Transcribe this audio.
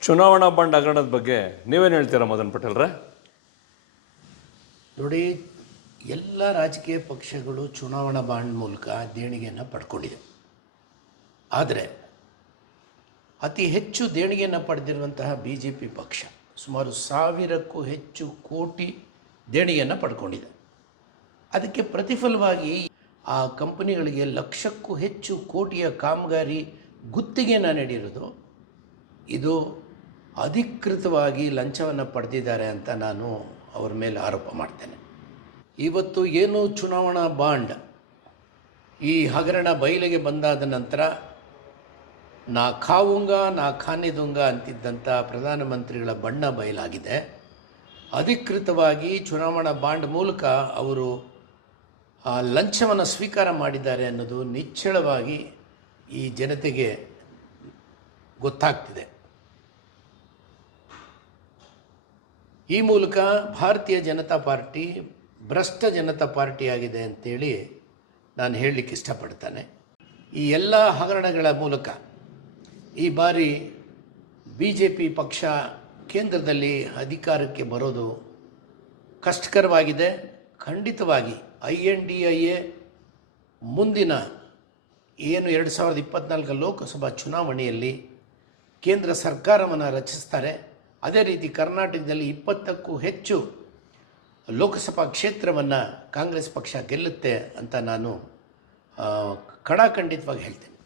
ಚುನಾವಣಾ ಬಾಂಡ್ ಹಗರಣದ ಬಗ್ಗೆ ನೀವೇನು ಹೇಳ್ತೀರಾ ಮದನ್ ಪಟೇಲ್ರೆ? ನೋಡಿ, ಎಲ್ಲ ರಾಜಕೀಯ ಪಕ್ಷಗಳು ಚುನಾವಣಾ ಬಾಂಡ್ ಮೂಲಕ ದೇಣಿಗೆಯನ್ನು ಪಡ್ಕೊಂಡಿದೆ. ಆದರೆ, ಅತಿ ಹೆಚ್ಚು ದೇಣಿಗೆಯನ್ನು ಪಡೆದಿರುವಂತಹ ಬಿ ಜೆ ಪಿ ಪಕ್ಷ ಸುಮಾರು ಸಾವಿರಕ್ಕೂ ಹೆಚ್ಚು ಕೋಟಿ ದೇಣಿಗೆಯನ್ನು ಪಡ್ಕೊಂಡಿದೆ. ಅದಕ್ಕೆ ಪ್ರತಿಫಲವಾಗಿ ಆ ಕಂಪನಿಗಳಿಗೆ ಲಕ್ಷಕ್ಕೂ ಹೆಚ್ಚು ಕೋಟಿಯ ಕಾಮಗಾರಿ ಗುತ್ತಿಗೆಯನ್ನು ನೀಡಿರೋದು ಇದು ಅಧಿಕೃತವಾಗಿ ಲಂಚವನ್ನು ಪಡೆದಿದ್ದಾರೆ ಅಂತ ನಾನು ಅವ್ರ ಮೇಲೆ ಆರೋಪ ಮಾಡ್ತೇನೆ. ಇವತ್ತು ಏನು ಚುನಾವಣಾ ಬಾಂಡ್ ಈ ಹಗರಣ ಬಯಲಿಗೆ ಬಂದಾದ ನಂತರ ನಾ ಖಾವುಂಗ, ನಾ ಖಾನಿದುಂಗ ಅಂತಿದ್ದಂಥ ಪ್ರಧಾನಮಂತ್ರಿಗಳ ಬಣ್ಣ ಬಯಲಾಗಿದೆ. ಅಧಿಕೃತವಾಗಿ ಚುನಾವಣಾ ಬಾಂಡ್ ಮೂಲಕ ಅವರು ಆ ಲಂಚವನ್ನು ಸ್ವೀಕಾರ ಮಾಡಿದ್ದಾರೆ ಅನ್ನೋದು ನಿಚ್ಚಳವಾಗಿ ಈ ಜನತೆಗೆ ಗೊತ್ತಾಗ್ತಿದೆ. ಈ ಮೂಲಕ ಭಾರತೀಯ ಜನತಾ ಪಾರ್ಟಿ ಭ್ರಷ್ಟ ಜನತಾ ಪಾರ್ಟಿಯಾಗಿದೆ ಅಂತೇಳಿ ನಾನು ಹೇಳಲಿಕ್ಕೆ ಇಷ್ಟಪಡ್ತಾನೆ. ಈ ಎಲ್ಲ ಹಗರಣಗಳ ಮೂಲಕ ಈ ಬಾರಿ ಬಿ ಜೆ ಪಿ ಪಕ್ಷ ಕೇಂದ್ರದಲ್ಲಿ ಅಧಿಕಾರಕ್ಕೆ ಬರೋದು ಕಷ್ಟಕರವಾಗಿದೆ. ಖಂಡಿತವಾಗಿ I N D I A ಮುಂದಿನ ಏನು ಎರಡು ಸಾವಿರದ ಇಪ್ಪತ್ನಾಲ್ಕು ಲೋಕಸಭಾ ಚುನಾವಣೆಯಲ್ಲಿ ಕೇಂದ್ರ ಸರ್ಕಾರವನ್ನು ರಚಿಸ್ತಾರೆ. ಅದೇ ರೀತಿ ಕರ್ನಾಟಕದಲ್ಲಿ ಇಪ್ಪತ್ತಕ್ಕೂ ಹೆಚ್ಚು ಲೋಕಸಭಾ ಕ್ಷೇತ್ರವನ್ನು ಕಾಂಗ್ರೆಸ್ ಪಕ್ಷ ಗೆಲ್ಲುತ್ತೆ ಅಂತ ನಾನು ಕಡಾಖಂಡಿತವಾಗಿ ಹೇಳ್ತೇನೆ.